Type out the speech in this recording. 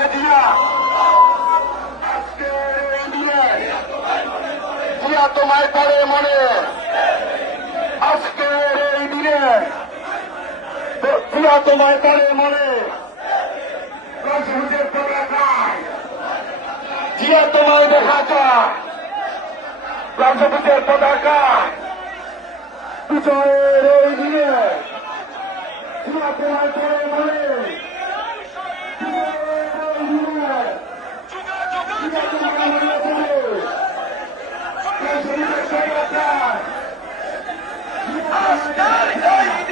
তাকে দিয়া আজকের এই দিনে জিয়া তোমায় পড়ে মনে, আজকের এই দিনে জিয়া তোমায় পড়ে মনে, রাজনীতির পতাকায় জিয়া তোমায় দেখা যায়, রাজনীতির পতাকায় বিজয়ের এই দিনে জিয়া তোমায় পড়ে মনে, আজকের এই